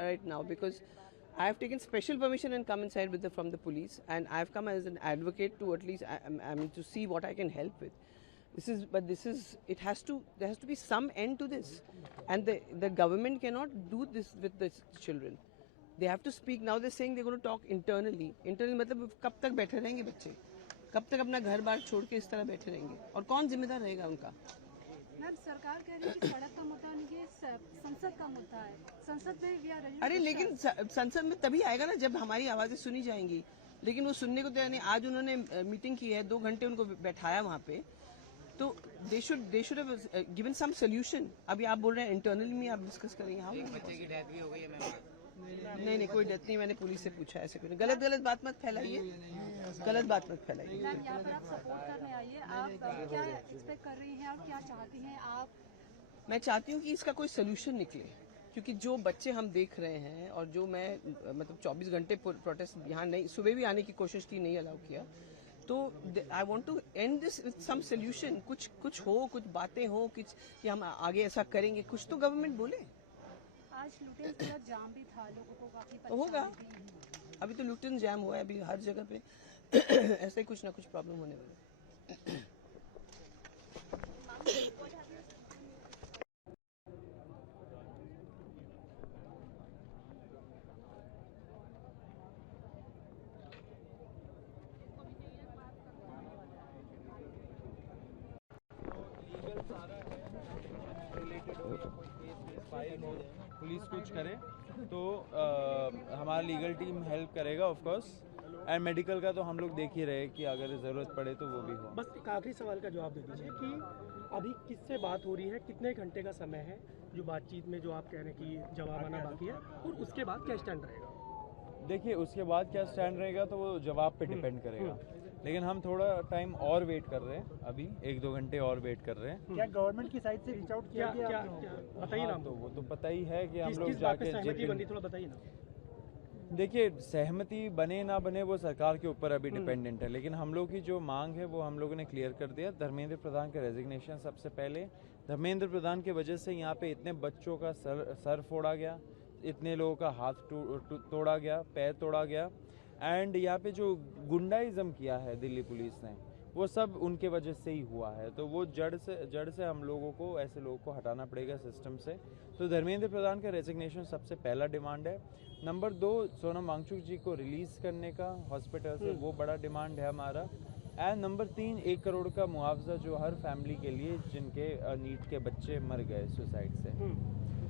right now because I have taken special permission and come inside with from the police, and I have come as an advocate to at least I mean to see what I can help with. It has to, there has to be some end to this, and the government cannot do this with the children. They have to speak. Now they're saying they're going to talk internally. Internally मतलब कब तक बैठे रहेंगे बच्चे, कब तक अपना घर बार छोड़ के इस तरह बैठे रहेंगे, और कौन जिम्मेदार रहेगा उनका? मैम सरकार कह रही है कि सड़क का मुद्दा नहीं है, संसद का मुद्दा है, संसद में। अरे लेकिन संसद में तभी आएगा ना जब हमारी आवाजें सुनी जाएंगी, लेकिन वो सुनने को तैयार नहीं। आज उन्होंने मीटिंग की है, 2 घंटे उनको बैठाया वहाँ पे, तो they should have given some solution. अभी आप बोल रहे हैं इंटरनली में आप डिस्कस करेंगे। हाँ, एक बच्चे की डेथ भी हो गई है मैम। नहीं कोई डेथ नहीं, मैंने पुलिस से पूछा, ऐसे कोई गलत बात मत फैलाइए, गलत बात मत फैलाइए। मैम यहाँ पर आप सपोर्ट करने आइए, आप क्या एक्सपेक्ट कर रही हैं और क्या चाहती हैं आप? मैं चाहती हूँ कि इसका कोई सोल्यूशन निकले, क्योंकि जो बच्चे हम देख रहे हैं और जो मैं मतलब 24 घंटे प्रोटेस्ट यहाँ नहीं, सुबह भी आने की कोशिश की, नहीं अलाउ किया, तो I want to end this with some solution. कुछ हो, कुछ बातें हो, कुछ कि हम आगे ऐसा करेंगे, कुछ तो गवर्नमेंट बोले। आज लुटेन पूरा जाम भी था, लोगों को काफी होगा, अभी तो लुटेन जाम हुआ है, अभी हर जगह पे ऐसे कुछ ना कुछ प्रॉब्लम होने वाला है। पुलिस कुछ करे तो हमारा लीगल टीम हेल्प करेगा ऑफ कोर्स, एंड मेडिकल का तो हम लोग देख ही रहे कि अगर ज़रूरत पड़े तो वो भी हो। बस एक आखिरी सवाल का जवाब दे दीजिए कि अभी किससे बात हो रही है, कितने घंटे का समय है जो बातचीत में, जो आप कह रहे हैं कि जवाब आना बाकी है, और उसके बाद क्या स्टैंड रहेगा? देखिए उसके बाद क्या स्टैंड रहेगा तो वो जवाब पे डिपेंड करेगा, लेकिन हम थोड़ा टाइम और वेट कर रहे हैं, अभी 1-2 घंटे और वेट कर रहे हैं। क्या गवर्नमेंट की साइड से रीच आउट किया गया? बताइए ना। तो वो तो पता ही है कि हम लोग किस बात जाके पे सहमति बनी, थोड़ा बताइए ना। देखिए सहमति बने ना बने वो सरकार के ऊपर अभी डिपेंडेंट है, लेकिन हम लोग की जो मांग है वो हम लोगों ने क्लियर कर दिया। धर्मेंद्र प्रधान का रेजिग्नेशन सबसे पहले, धर्मेंद्र प्रधान की वजह से यहाँ पे इतने बच्चों का सर फोड़ा गया, इतने लोगों का हाथ तोड़ा गया, पैर तोड़ा गया, एंड यहाँ पे जो गुंडाइज्म किया है दिल्ली पुलिस ने, वो सब उनके वजह से ही हुआ है। तो वो जड़ से हम लोगों को, ऐसे लोगों को हटाना पड़ेगा सिस्टम से। तो धर्मेंद्र प्रधान का रेजिग्नेशन सबसे पहला डिमांड है। नंबर 2, सोनम वांगचुक जी को रिलीज़ करने का हॉस्पिटल से, वो बड़ा डिमांड है हमारा। एंड नंबर 3, 1 करोड़ का मुआवजा जो हर फैमिली के लिए जिनके नीट के बच्चे मर गए सुसाइड से।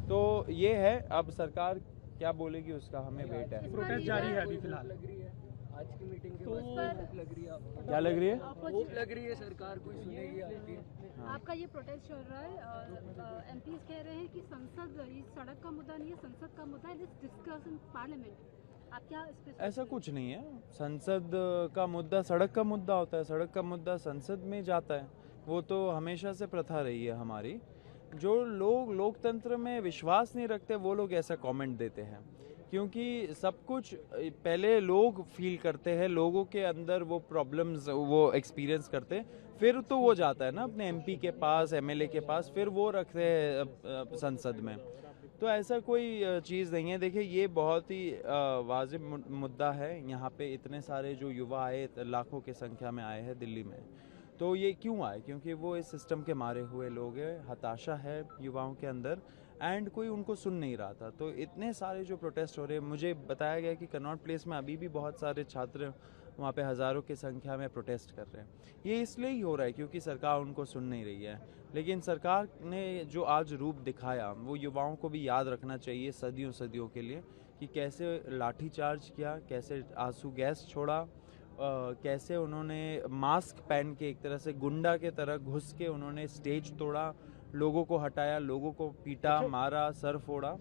तो ये है, अब सरकार क्या बोलेगी उसका हमें वेट है। प्रोटेस्ट जारी है अभी फिलहाल। आज की मीटिंग के तो उस पर क्या लग रही है? होप लग रही है सरकार कोई सुनेगी आपकी। आपका ये प्रोटेस्ट चल रहा है, एमपीज कह रहे हैं कि संसद, ये सड़क का मुद्दा नहीं है, संसद का मुद्दा है, लेट्स डिस्कस इन पार्लियामेंट। आप क्या इस पे? ऐसा कुछ नहीं है, संसद का मुद्दा सड़क का मुद्दा होता है, सड़क का मुद्दा संसद में जाता है, वो तो हमेशा से प्रथा रही है हमारी। जो लोग लोकतंत्र में विश्वास नहीं रखते वो लोग ऐसा कमेंट देते हैं, क्योंकि सब कुछ पहले लोग फील करते हैं, लोगों के अंदर वो प्रॉब्लम्स वो एक्सपीरियंस करते हैं, फिर तो वो जाता है ना अपने एमपी के पास, एमएलए के पास, फिर वो रखते हैं संसद में। तो ऐसा कोई चीज़ नहीं है। देखिए ये बहुत ही वाजिब मुद्दा है, यहाँ पे इतने सारे जो युवा आए, लाखों की संख्या में आए हैं दिल्ली में, तो ये क्यों आए? क्योंकि वो इस सिस्टम के मारे हुए लोग हैं, हताशा है युवाओं के अंदर, एंड कोई उनको सुन नहीं रहा था। तो इतने सारे जो प्रोटेस्ट हो रहे हैं, मुझे बताया गया कि कनॉट प्लेस में अभी भी बहुत सारे छात्र वहाँ पे हज़ारों की संख्या में प्रोटेस्ट कर रहे हैं। ये इसलिए ही हो रहा है क्योंकि सरकार उनको सुन नहीं रही है। लेकिन सरकार ने जो आज रूप दिखाया, वो युवाओं को भी याद रखना चाहिए सदियों के लिए, कि कैसे लाठीचार्ज किया, कैसे आंसू गैस छोड़ा, कैसे उन्होंने मास्क पहन के एक तरह से गुंडा के तरह घुस के उन्होंने स्टेज तोड़ा, लोगों को हटाया, लोगों को पीटा, मारा, सर फोड़ा।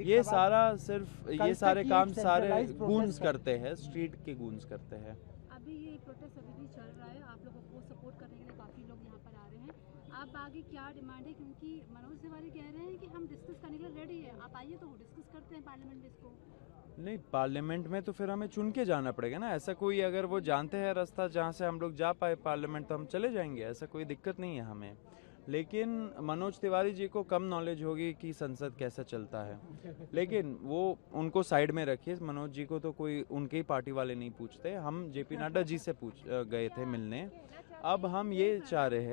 ये सारा सिर्फ ये सारे काम सारे गूंज करते हैं, स्ट्रीट के गूंज करते हैं। अभी ये प्रोटेस्ट अभी भी चल रहा है, आप लोगों को सपोर्ट करने के लिए काफ़ी लोग यहाँ पर आ रहे हैं। आप आगे क्या डिमांड है, क्योंकि मनोज तिवारी कह रहे हैं कि हम डिस्कस करने के लिए रेडी है, आप आइए तो डिस्कस करते हैं पार्लियामेंट में इसको। नहीं, पार्लियामेंट में तो फिर हमें चुन के जाना पड़ेगा ना। ऐसा कोई अगर वो जानते हैं रास्ता जहाँ से हम लोग जा पाए पार्लियामेंट, तो हम चले जाएंगे, ऐसा कोई दिक्कत नहीं है हमें। लेकिन मनोज तिवारी जी को कम नॉलेज होगी कि संसद कैसा चलता है, लेकिन वो उनको साइड में रखिए। मनोज जी को तो कोई उनके ही पार्टी वाले नहीं पूछते, हम जेपी नड्डा जी से पूछ गए थे मिलने। अब हम ये चाह रहे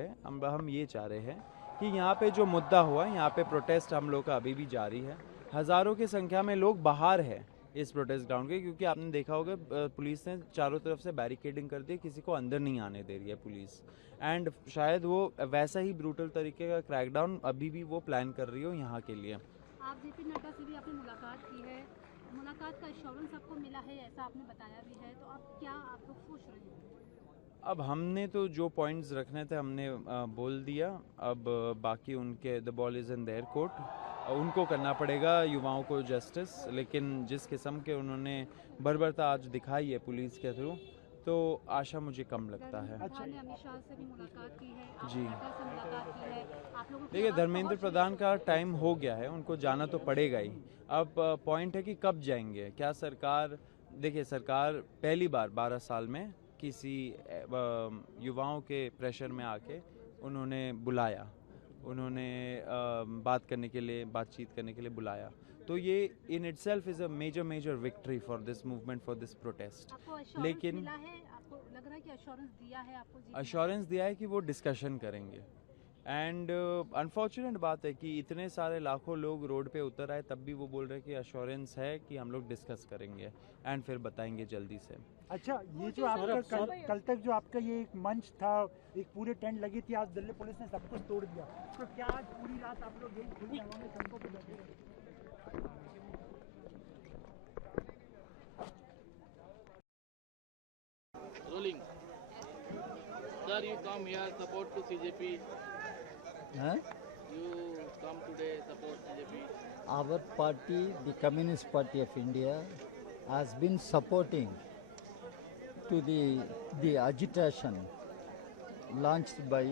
हैं कि यहाँ पे जो मुद्दा हुआ, यहाँ पे प्रोटेस्ट हम लोग का अभी भी जारी है। हज़ारों की संख्या में लोग बाहर हैं इस प्रोटेस्ट ग्राउंड के, क्योंकि आपने देखा होगा पुलिस ने चारों तरफ से बैरिकेडिंग कर दी, किसी को अंदर नहीं आने दे रही है पुलिस। एंड शायद वो वैसा ही ब्रूटल तरीके का क्रैकडाउन अभी भी वो प्लान कर रही हो यहाँ के लिए। आप जेपी नड्डा से भी आपने मुलाकात की है, मुलाकात का एश्योरेंस आपको मिला है ऐसा आपने बताया भी है, तो आप क्या आप लोग सोच रहे हैं? अब हमने तो जो पॉइंट्स रखने थे हमने बोल दिया। अब बाकी उनके the ball is in their court, उनको करना पड़ेगा युवाओं को जस्टिस। लेकिन जिस किस्म के उन्होंने बर्बरता आज दिखाई है पुलिस के थ्रू, तो आशा मुझे कम लगता है। अच्छा, अमित शाह से भी मुलाकात की है, जी। नड्डा से मुलाकात की है, आप लोगों की देखिए, आवाज़ धर्मेंद्र पहुंच प्रधान का टाइम हो गया है, उनको जाना तो पड़ेगा ही। अब पॉइंट है कि कब जाएंगे। क्या सरकार, देखिए सरकार पहली बार 12 साल में किसी युवाओं के प्रेशर में आके उन्होंने बुलाया, उन्होंने बातचीत करने के लिए बुलाया। तो ये in itself is a major victory for this movement, for this protest. आपको assurance लेकिन मिला है, आपको लग रहा है कि एश्योरेंस दिया है आपको जी? अश्योरेंस दिया है कि वो डिस्कशन करेंगे। एंड अनफॉर्चुनेट बात है कि इतने सारे लाखों लोग रोड पे उतर आए, तब भी वो बोल रहे हैं कि अश्योरेंस है कि हम लोग डिस्कस करेंगे एंड फिर बताएंगे जल्दी से। अच्छा, ये जो आपका कल तक जो आपका ये एक मंच था, एक पूरे टेंट लगी थी, आज दिल्ली पुलिस ने सब कुछ तोड़ दिया, तो क्या आज पूरी रात आप लोग यही खुली हवा में सड़कों पे बैठे रहे? Rolling. Sir, you come here support to CJP. Huh? You come today support CJP. Our party, the Communist Party of India, has been supporting to the agitation launched by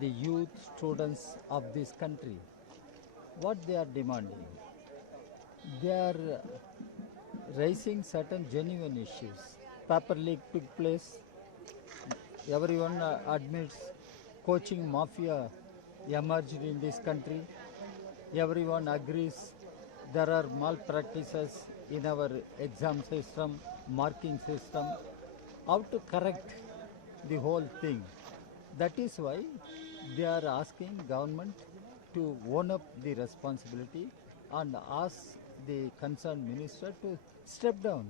the youth students of this country. What they are demanding? They are raising certain genuine issues. Paper leak took place. Everyone admits coaching mafia emerged in this country. Everyone agrees there are malpractices in our exam system, marking system. How to correct the whole thing? That is why they are asking government to own up the responsibility and ask the concerned minister to step down.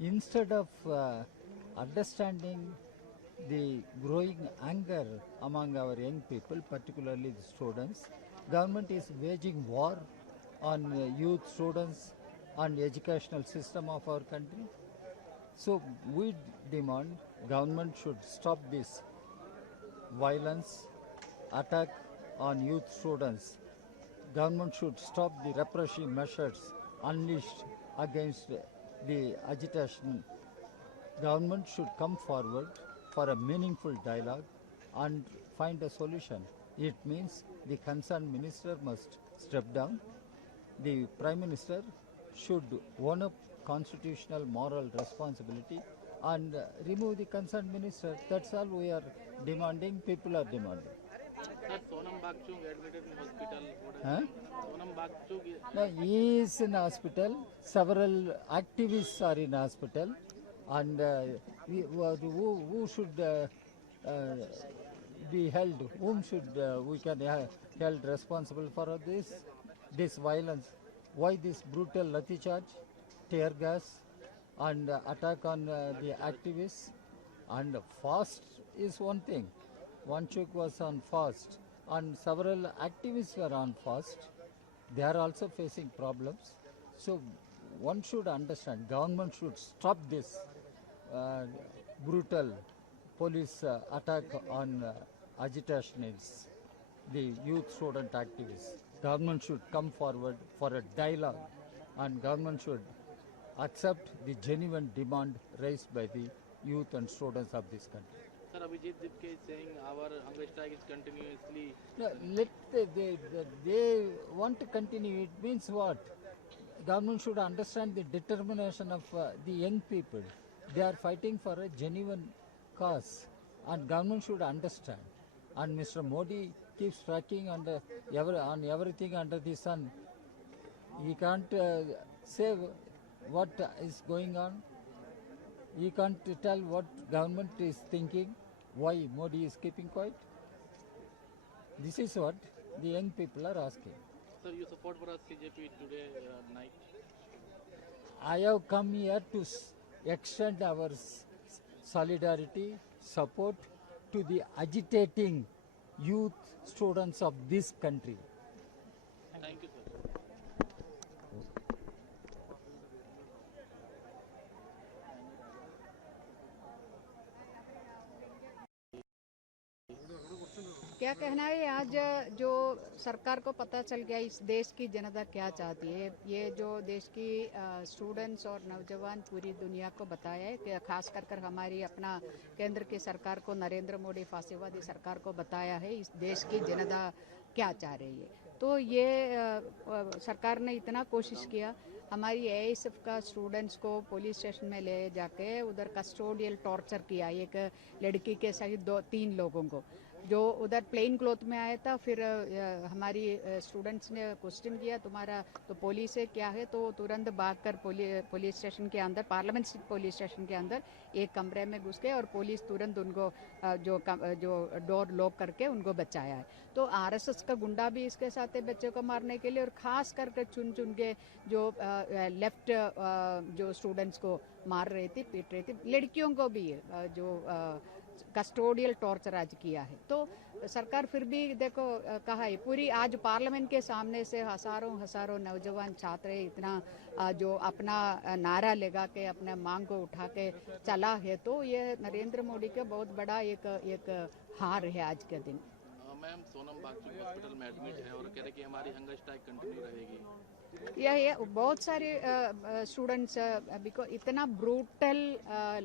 Instead of understanding the growing anger among our young people, particularly the students, government is waging war on youth students and educational system of our country. So we demand government should stop this violence, attack on youth students. Government should stop the repressive measures unleashed against the agitation. Government should come forward for a meaningful dialogue and find a solution. It means the concerned minister must step down. The Prime Minister should own up constitutional moral responsibility and remove the concerned minister. That's all we are demanding, people are demanding. Sir, Sonam Bagchung admitted in hospital. Huh? Sonam Bagchung is No, he is in hospital. Several activists are in hospital, and who should be held? Whom should we can held responsible for this violence? Why this brutal lathi charge, tear gas, and attack on the activists? And fast is one thing. Vanchuk was on fast, and several activists were on fast. They are also facing problems. So one should understand, government should stop this brutal police attack on agitationists, the youth student activists. Government should come forward for a dialogue, and government should accept the genuine demand raised by the youth and students of this country. Sir, Abhijit Dipke is saying our hunger strike is continuously. No, they want to continue. It means what? Government should understand the determination of the young people. They are fighting for a genuine cause, and government should understand. And Mr. Modi keeps tracking on everything under the sun. He can't say what is going on. He can't tell what government is thinking, why Modi is keeping quiet. This is what the young people are asking. Sir, you support for us CJP today night? I have come here to extend our solidarity, support to the agitating youth students of this country. Thank you, sir. क्या कहना है आज जो सरकार को पता चल गया इस देश की जनता क्या चाहती है, ये जो देश की स्टूडेंट्स और नौजवान पूरी दुनिया को बताया है कि खास कर हमारी अपना केंद्र की सरकार को, नरेंद्र मोदी फांसीवादी सरकार को बताया है इस देश की जनता क्या चाह रही है। तो ये सरकार ने इतना कोशिश किया, हमारी एएसएफ का स्टूडेंट्स को पुलिस स्टेशन में ले जाके उधर कस्टोडियल टॉर्चर किया, एक लड़की के सहित 2-3 लोगों को जो उधर प्लेन क्लॉथ में आया था। फिर हमारी स्टूडेंट्स ने क्वेश्चन किया तुम्हारा तो पुलिस है क्या है, तो तुरंत भागकर पुलिस स्टेशन के अंदर, पार्लियामेंट स्ट्रीट पुलिस स्टेशन के अंदर एक कमरे में घुस गए और पुलिस तुरंत उनको जो डोर लॉक करके उनको बचाया है। तो आरएसएस का गुंडा भी इसके साथ है बच्चों को मारने के लिए, और ख़ास करके चुन के जो लेफ्ट जो स्टूडेंट्स को मार रही थी, पीट रही थी, लड़कियों को भी जो कस्टोडियल टॉर्चर आज किया है। तो सरकार फिर भी देखो कहा है पूरी, आज पार्लियामेंट के सामने से हजारों नौजवान छात्र इतना जो अपना नारा लगा के अपने मांग को उठा के चला है, तो ये नरेंद्र मोदी का बहुत बड़ा एक हार है आज के दिन। मैम, सोनम बागचू हॉस्पिटल में एडमिट है और कह रहे कि हमारी हंगर स्ट्राइक कंटिन्यू रहेगी। ये बहुत सारे स्टूडेंट्स बिकॉज इतना ब्रूटल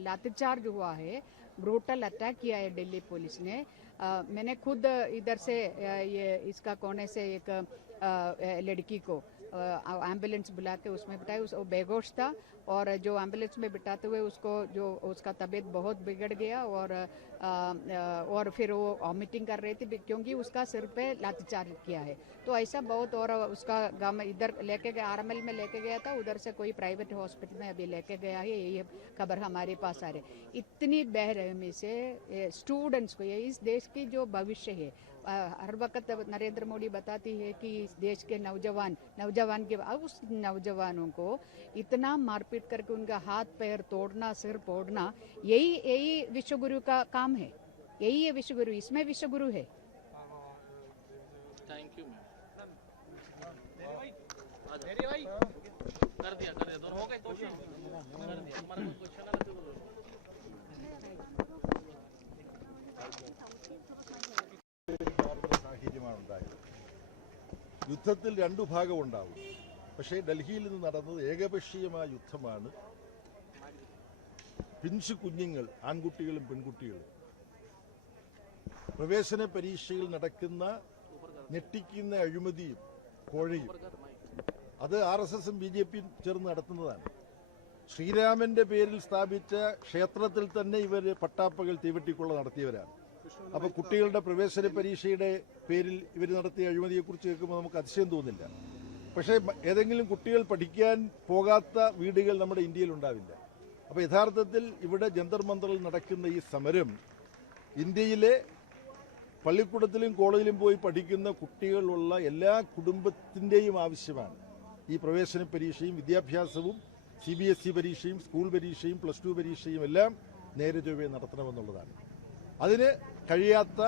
लाठीचार्ज हुआ है, ब्रूटल अटैक किया है दिल्ली पुलिस ने। मैंने खुद इधर से ये इसका कोने से एक लड़की को एम्बुलेंस बुला के उसमें बिठाया, वो बेहोश था और जो एम्बुलेंस में बिठाते हुए उसका तबीयत बहुत बिगड़ गया और फिर वो वॉमिटिंग कर रही थी क्योंकि उसका सिर पे लाठीचार्ज किया है। तो ऐसा बहुत, और उसका गाँव इधर लेके गया, आरएमएल में लेके गया था, उधर से कोई प्राइवेट हॉस्पिटल में अभी लेके गया है, यही खबर हमारे पास आ रही। इतनी बेरहमी से स्टूडेंट्स को, ये इस देश की जो भविष्य है, हर वक्त नरेंद्र मोदी बताती है कि इस देश के नौजवान के, अब उस नौजवानों को इतना मारपीट करके उनका हाथ पैर तोड़ना, सिर फोड़ना, यही विश्वगुरु का काम है, यही है विश्वगुरु, इसमें विश्वगुरु है। Thank you ma'am. कर दिया दोनों हो गए, कर दिया। हमारा कोई क्वेश्चन है तो സാഹചര്യമാണുണ്ടായത്. യുദ്ധത്തിൽ രണ്ടു ഭാഗമുണ്ടാവും. പക്ഷേ ഡൽഹിയിൽ നിന്ന് നടന്നത് ഏകപക്ഷീയമായ യുദ്ധമാണ്. പിഞ്ചു കുഞ്ഞുങ്ങൾ, ആൺകുട്ടികളും പെൺകുട്ടികളും, പ്രവേശന പരീക്ഷയിൽ നടക്കുന്ന ഞെട്ടിക്കുന്ന അഴിമതിയും കോഴയും അത് RSSും BJPയും ചേർന്ന് നടത്തുന്നതാണ്. ശ്രീരാമന്റെ പേരിൽ സ്ഥാപിച്ച ക്ഷേത്രത്തിൽ തന്നെ ഇവർ പട്ടാപ്പകൽ തീവെട്ടിക്കൊള്ള നടത്തിയവരാണ്. അപ്പോൾ കുട്ടികളുടെ പ്രവേശന പരീക്ഷയുടെ പേരിൽ ഇവർ നടത്തിയ അഴിമതിയെക്കുറിച്ച് കേൾക്കുമ്പോൾ നമുക്ക് അതിശയം തോന്നില്ല. പക്ഷേ ഏതെങ്കിലും കുട്ടികൾ പഠിക്കാൻ പോകാത്ത വീടുകൾ നമ്മുടെ ഇന്ത്യയിൽ ഉണ്ടാവില്ല. അപ്പോൾ യഥാർത്ഥത്തിൽ ഇവിടെ ജന്തർ മന്ദറിൽ നടക്കുന്ന ഈ സമരം ഇന്ത്യയിലെ പള്ളിക്കൂടത്തിലും കോളേജിലും പോയി പഠിക്കുന്ന കുട്ടികളുള്ള എല്ലാ കുടുംബത്തിൻ്റെയും ആവശ്യമാണ്. ഈ പ്രവേശന പരീക്ഷയും വിദ്യാഭ്യാസവും CBSE പരീക്ഷയും സ്കൂൾ പരീക്ഷയും +2 പരീക്ഷയും എല്ലാം നേരെ ചൊവ്വേ നടത്തണമെന്നുള്ളതാണ്. അതിന് കഴിയാത്ത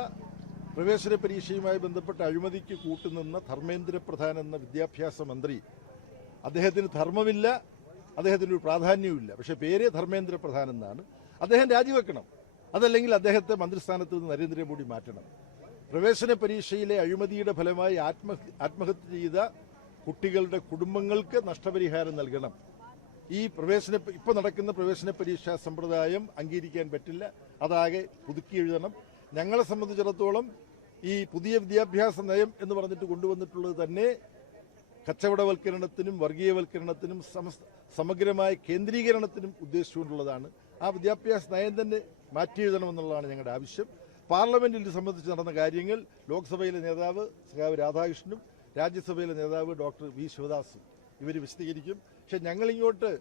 പ്രവേശന പരീക്ഷയുമായി ബന്ധപ്പെട്ട അഴിമതിക്ക് കൂട്ടുനിന്ന ധർമ്മേന്ദ്ര പ്രധാൻ എന്ന വിദ്യാഭ്യാസ മന്ത്രി, അദ്ദേഹത്തിന് ധർമ്മമില്ല, അദ്ദേഹത്തിന് ഒരു പ്രാധാന്യവുമില്ല, പക്ഷേ പേര് ധർമ്മേന്ദ്ര പ്രധാൻ എന്നാണ്. അദ്ദേഹം രാജിവെക്കണം, അതല്ലെങ്കിൽ അദ്ദേഹത്തെ മന്ത്രിസ്ഥാനത്ത് നിന്ന് നരേന്ദ്രമോദി മാറ്റണം. പ്രവേശന പരീക്ഷയിലെ അഴിമതിയുടെ ഫലമായി ആത്മഹത്യ ചെയ്ത കുട്ടികളുടെ കുടുംബങ്ങൾക്ക് നഷ്ടപരിഹാരം നൽകണം. ഈ ഇപ്പോൾ നടക്കുന്ന പ്രവേശന പരീക്ഷാ സമ്പ്രദായം അംഗീകരിക്കാൻ പറ്റില്ല, അതാകെ പുതുക്കി എഴുതണം. ഞങ്ങളെ സംബന്ധിച്ചിടത്തോളം ഈ പുതിയ വിദ്യാഭ്യാസ നയം എന്ന് പറഞ്ഞിട്ട് കൊണ്ടുവന്നിട്ടുള്ളത് തന്നെ കച്ചവടവൽക്കരണത്തിനും വർഗീയവൽക്കരണത്തിനും സമഗ്രമായ കേന്ദ്രീകരണത്തിനും ഉദ്ദേശിച്ചുകൊണ്ടുള്ളതാണ്. ആ വിദ്യാഭ്യാസ നയം തന്നെ മാറ്റി എഴുതണമെന്നുള്ളതാണ് ഞങ്ങളുടെ ആവശ്യം. പാർലമെന്റിൽ ഇത് സംബന്ധിച്ച് നടന്ന കാര്യങ്ങൾ ലോക്സഭയിലെ നേതാവ് സഖാവ് രാധാകൃഷ്ണനും രാജ്യസഭയിലെ നേതാവ് ഡോക്ടർ വി ശിവദാസും ഇവർ വിശദീകരിക്കും. പക്ഷെ ഞങ്ങളിങ്ങോട്ട്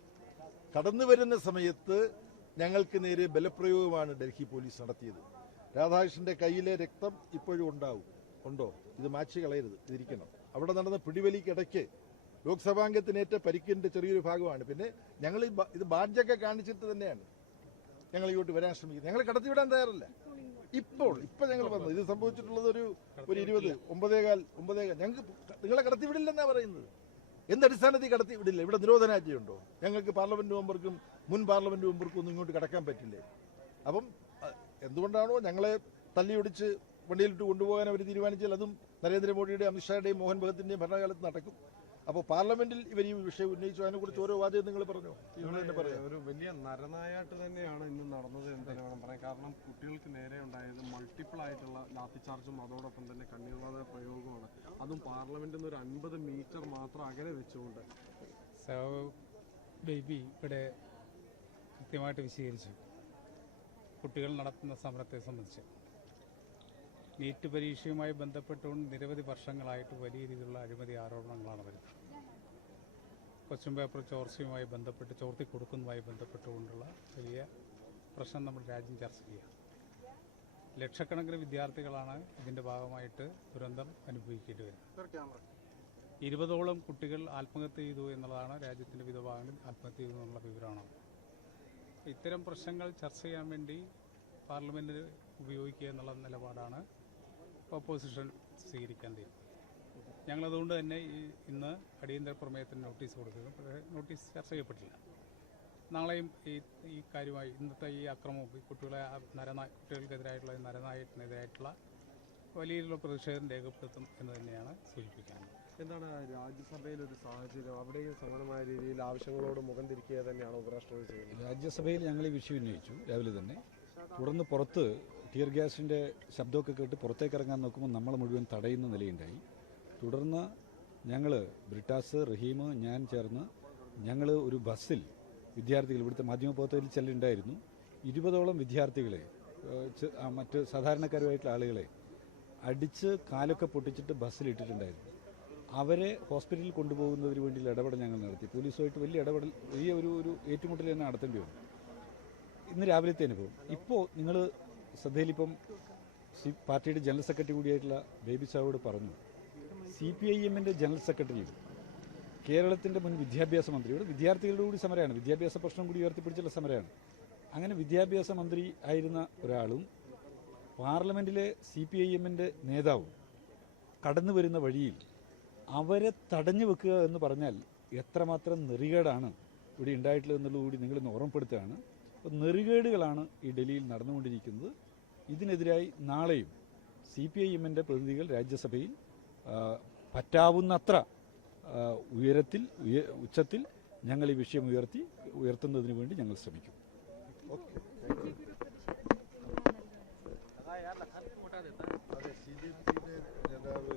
കടന്നു വരുന്ന സമയത്ത് ഞങ്ങൾക്ക് നേരെ ബലപ്രയോഗമാണ് ഡൽഹി പോലീസ് നടത്തിയത്. രാധാകൃഷ്ണന്റെ കയ്യിലെ രക്തം ഇപ്പോഴും ഉണ്ടോ? ഇത് മാച്ച് കളയരുത്, ഇതിരിക്കണം. അവിടെ നടന്ന പിടിവലിക്കിടയ്ക്ക് ലോക്സഭാംഗത്തിനേറ്റ പരിക്കിന്റെ ചെറിയൊരു ഭാഗമാണ്. പിന്നെ ഞങ്ങൾ ഇത് ബാഡ്ജൊക്കെ കാണിച്ചിട്ട് തന്നെയാണ് ഞങ്ങൾ ഇങ്ങോട്ട് വരാൻ ശ്രമിക്കുന്നത്. ഞങ്ങൾ കടത്തിവിടാൻ തയ്യാറല്ല. ഇപ്പോൾ ഞങ്ങൾ വന്നത് ഇത് സംഭവിച്ചിട്ടുള്ളത് ഒരു 9:15 ഞങ്ങൾക്ക് നിങ്ങളെ കടത്തിവിടില്ലെന്നാ പറയുന്നത്. എന്തടിസ്ഥാനത്തിൽ കടത്തിവിടില്ല? ഇവിടെ നിരോധനാജ്ഞയുണ്ടോ? ഞങ്ങൾക്ക് പാർലമെന്റ് മെമ്പർക്കും മുൻ പാർലമെന്റ് മെമ്പർക്കും ഒന്നും ഇങ്ങോട്ട് കടക്കാൻ പറ്റില്ലേ? അപ്പം എന്തുകൊണ്ടാണോ ഞങ്ങളെ തല്ലിയൊടിച്ച് വണ്ടിയിലിട്ട് കൊണ്ടുപോകാൻ അവർ തീരുമാനിച്ചാൽ അതും നരേന്ദ്രമോദിയുടെയും അമിത്ഷായുടെയും മോഹൻ ഭഗത്തിന്റെയും ഭരണകാലത്ത് നടക്കും. അപ്പോൾ പാർലമെന്റിൽ ഇവർ ഈ വിഷയം ഉന്നയിച്ചു. അതിനെക്കുറിച്ച് ഓരോ വാദം നിങ്ങൾ പറഞ്ഞു. ഒരു വലിയ നരനായാട്ട് തന്നെയാണ് ഇന്ന് നടന്നത് എന്ന് തന്നെ വേണം പറയാൻ. കാരണം കുട്ടികൾക്ക് നേരെ ഉണ്ടായത് മൾട്ടിപ്പിൾ ആയിട്ടുള്ള ലാത്തിചാർജും അതോടൊപ്പം തന്നെ കണ്ണീർവാതക പ്രയോഗമാണ്. അതും പാർലമെന്റിൽ നിന്ന് ഒരു 50 മീറ്റർ മാത്രം അകലെ വെച്ചുകൊണ്ട്. ബേബി ഇവിടെ കൃത്യമായിട്ട് വിശദീകരിച്ചു കുട്ടികൾ നടത്തുന്ന സമരത്തെ സംബന്ധിച്ച്. നീറ്റ് പരീക്ഷയുമായി ബന്ധപ്പെട്ടുകൊണ്ട് നിരവധി വർഷങ്ങളായിട്ട് വലിയ രീതിയിലുള്ള അഴിമതി ആരോപണങ്ങളാണ് വരുന്നത്. ക്വസ്റ്റ്യൻ പേപ്പർ ചോർച്ചയുമായി ബന്ധപ്പെട്ട് ചോർത്തി കൊടുക്കുന്നതുമായി ബന്ധപ്പെട്ടുകൊണ്ടുള്ള വലിയ പ്രശ്നം നമ്മുടെ രാജ്യം ചർച്ച ചെയ്യുക. ലക്ഷക്കണക്കിന് വിദ്യാർത്ഥികളാണ് ഇതിൻ്റെ ഭാഗമായിട്ട് ദുരന്തം അനുഭവിക്കേണ്ടി വരുന്നത്. 20ഓളം കുട്ടികൾ ആത്മഹത്യ ചെയ്തു എന്നുള്ളതാണ് രാജ്യത്തിൻ്റെ വിവിധ ഭാഗങ്ങളിൽ ആത്മഹത്യ ചെയ്തു എന്നുള്ള വിവരമാണ്. ഇത്തരം പ്രശ്നങ്ങൾ ചർച്ച ചെയ്യാൻ വേണ്ടി പാർലമെൻറ്റ് ഉപയോഗിക്കുക എന്നുള്ള നിലപാടാണ് ഓപ്പോസിഷൻ സ്വീകരിക്കാൻ തീരുമാനം. ഞങ്ങളതുകൊണ്ട് തന്നെ ഇന്ന് അടിയന്തര പ്രമേയത്തിന് നോട്ടീസ് കൊടുക്കുന്നു. പക്ഷേ നോട്ടീസ് ചർച്ച ചെയ്യപ്പെട്ടില്ല. നാളെയും ഈ കാര്യമായി ഇന്നത്തെ ഈ അക്രമവും കുട്ടികൾക്കെതിരായിട്ടുള്ള നരനായത്തിനെതിരായിട്ടുള്ള വലിയ പ്രതിഷേധം രേഖപ്പെടുത്തും എന്ന് തന്നെയാണ് സൂചിപ്പിക്കുന്നത്. എന്താണ് രാജ്യസഭയിൽ ഒരു സാഹചര്യം? അവിടെയും സമാനമായ രീതിയിൽ ആവശ്യങ്ങളോട് മുഖം തിരിക്കുക തന്നെയാണ് ഉപരാഷ്ട്രപതി ചെയ്യുന്നത്. രാജ്യസഭയിൽ ഞങ്ങൾ ഈ വിഷയം ഉന്നയിച്ചു രാവിലെ തന്നെ. തുടർന്ന് പുറത്ത് ടിയർ ഗ്യാസിൻ്റെ ശബ്ദമൊക്കെ കേട്ട് പുറത്തേക്ക് ഇറങ്ങാൻ നോക്കുമ്പോൾ നമ്മൾ മുഴുവൻ തടയുന്ന നിലയുണ്ടായി. തുടർന്ന് ഞങ്ങൾ ബ്രിട്ടാസ്, റഹീം, ഞാൻ ചേർന്ന് ഞങ്ങൾ ഒരു ബസ്സിൽ വിദ്യാർത്ഥികൾ, ഇവിടുത്തെ മാധ്യമപ്രവർത്തകരിൽ ചിലരുണ്ടായിരുന്നു, 20ഓളം വിദ്യാർത്ഥികളെ, മറ്റ് സാധാരണക്കാരുമായിട്ടുള്ള ആളുകളെ അടിച്ച് കാലൊക്കെ പൊട്ടിച്ചിട്ട് ബസ്സിലിട്ടിട്ടുണ്ടായിരുന്നു. അവരെ ഹോസ്പിറ്റലിൽ കൊണ്ടുപോകുന്നതിന് വേണ്ടിയുള്ള ഇടപെടൽ ഞങ്ങൾ നടത്തി. പോലീസുമായിട്ട് വലിയ ഒരു ഏറ്റുമുട്ടൽ തന്നെ നടത്തേണ്ടി വന്നു. ഇന്ന് രാവിലത്തെ അനുഭവം. ഇപ്പോൾ നിങ്ങൾ ശ്രദ്ധയിലിപ്പം പാർട്ടിയുടെ ജനറൽ സെക്രട്ടറി കൂടിയായിട്ടുള്ള ബേബി സാഹോട് പറഞ്ഞു, CPIMന്റെ ജനറൽ സെക്രട്ടറിയും കേരളത്തിൻ്റെ മുൻ വിദ്യാഭ്യാസ മന്ത്രിയോട് വിദ്യാർത്ഥികളുടെ കൂടി സമരമാണ്, വിദ്യാഭ്യാസ പ്രശ്നം കൂടി ഉയർത്തിപ്പിടിച്ചുള്ള സമരമാണ്. അങ്ങനെ വിദ്യാഭ്യാസ മന്ത്രി ആയിരുന്ന ഒരാളും പാർലമെൻറ്റിലെ CPIMന്റെ നേതാവും കടന്നു വരുന്ന വഴിയിൽ അവരെ തടഞ്ഞു വെക്കുക എന്ന് പറഞ്ഞാൽ എത്രമാത്രം നെറികേടാണ് ഇവിടെ ഉണ്ടായിട്ടുള്ളത് എന്നുള്ളത് കൂടി നിങ്ങളിന്ന് ഓർമ്മപ്പെടുത്തുകയാണ്. അപ്പോൾ നെറികേടുകളാണ് ഈ ഡൽഹിയിൽ നടന്നുകൊണ്ടിരിക്കുന്നത്. ഇതിനെതിരായി നാളെയും CPIMന്റെ പ്രതിനിധികൾ രാജ്യസഭയിൽ പറ്റാവുന്നത്ര ഉച്ചത്തിൽ ഞങ്ങൾ ഈ വിഷയം ഉയർത്തുന്നതിന് വേണ്ടി ഞങ്ങൾ ശ്രമിക്കും. നേതാവ്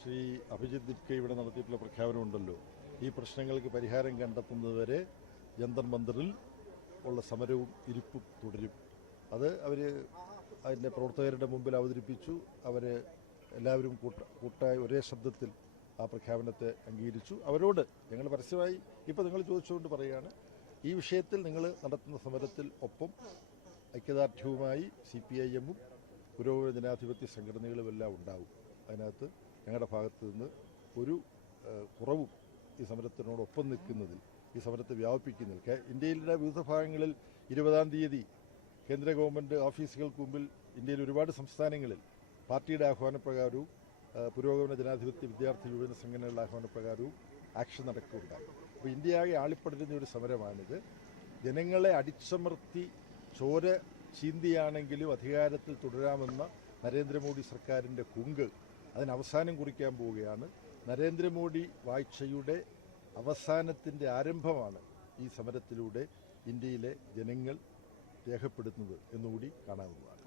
ശ്രീ അഭിജിത് ദിപ്കെ ഇവിടെ നടത്തിയിട്ടുള്ള പ്രഖ്യാപനമുണ്ടല്ലോ, ഈ പ്രശ്നങ്ങൾക്ക് പരിഹാരം കണ്ടെത്തുന്നതുവരെ ജന്തർ മന്ദറിൽ ഉള്ള സമരവും ഇരിപ്പും തുടരും. അത് അവർ അതിൻ്റെ പ്രവർത്തകരുടെ മുമ്പിൽ അവതരിപ്പിച്ചു. അവർ എല്ലാവരും കൂട്ടായി ഒരേ ശബ്ദത്തിൽ ആ പ്രഖ്യാപനത്തെ അംഗീകരിച്ചു. അവരോട് ഞങ്ങൾ പരസ്യമായി ഇപ്പോൾ നിങ്ങൾ ചോദിച്ചുകൊണ്ട് പറയുകയാണ്, ഈ വിഷയത്തിൽ നിങ്ങൾ നടത്തുന്ന സമരത്തിൽ ഒപ്പം ഐക്യദാർഢ്യവുമായി CPIMഉം പുരോഗമന ജനാധിപത്യ സംഘടനകളുമെല്ലാം ഉണ്ടാവും. അതിനകത്ത് ഞങ്ങളുടെ ഭാഗത്തു നിന്ന് ഒരു കുറവും ഈ സമരത്തിനോടൊപ്പം നിൽക്കുന്നതിൽ, ഈ സമരത്തെ വ്യാപിപ്പിക്കുന്നതിൽ, ഇന്ത്യയിലെ വിവിധ ഭാഗങ്ങളിൽ 20-ാം തീയതി കേന്ദ്ര ഗവൺമെൻറ് ഓഫീസുകൾക്ക് മുമ്പിൽ ഇന്ത്യയിൽ ഒരുപാട് സംസ്ഥാനങ്ങളിൽ പാർട്ടിയുടെ ആഹ്വാനപ്രകാരവും പുരോഗമന ജനാധിപത്യ വിദ്യാർത്ഥി യുവജന സംഘടനകളുടെ ആഹ്വാനപ്രകാരവും ആക്ഷൻ നടക്കുകയുണ്ടായി. അപ്പോൾ ഇന്ത്യയാകെ ആളിപ്പടരുന്ന ഒരു സമരമാണിത്. ജനങ്ങളെ അടിച്ചമർത്തി ചോര ചീന്തിയാണെങ്കിലും അധികാരത്തിൽ തുടരാമെന്ന നരേന്ദ്രമോദി സർക്കാരിൻ്റെ കുങ്ക് അതിന് അവസാനം കുറിക്കാൻ പോവുകയാണ്. നരേന്ദ്രമോദി വാഴ്ചയുടെ അവസാനത്തിൻ്റെ ആരംഭമാണ് ഈ സമരത്തിലൂടെ ഇന്ത്യയിലെ ജനങ്ങൾ രേഖപ്പെടുത്തുന്നത് എന്നുകൂടി കാണാവുന്നതാണ്.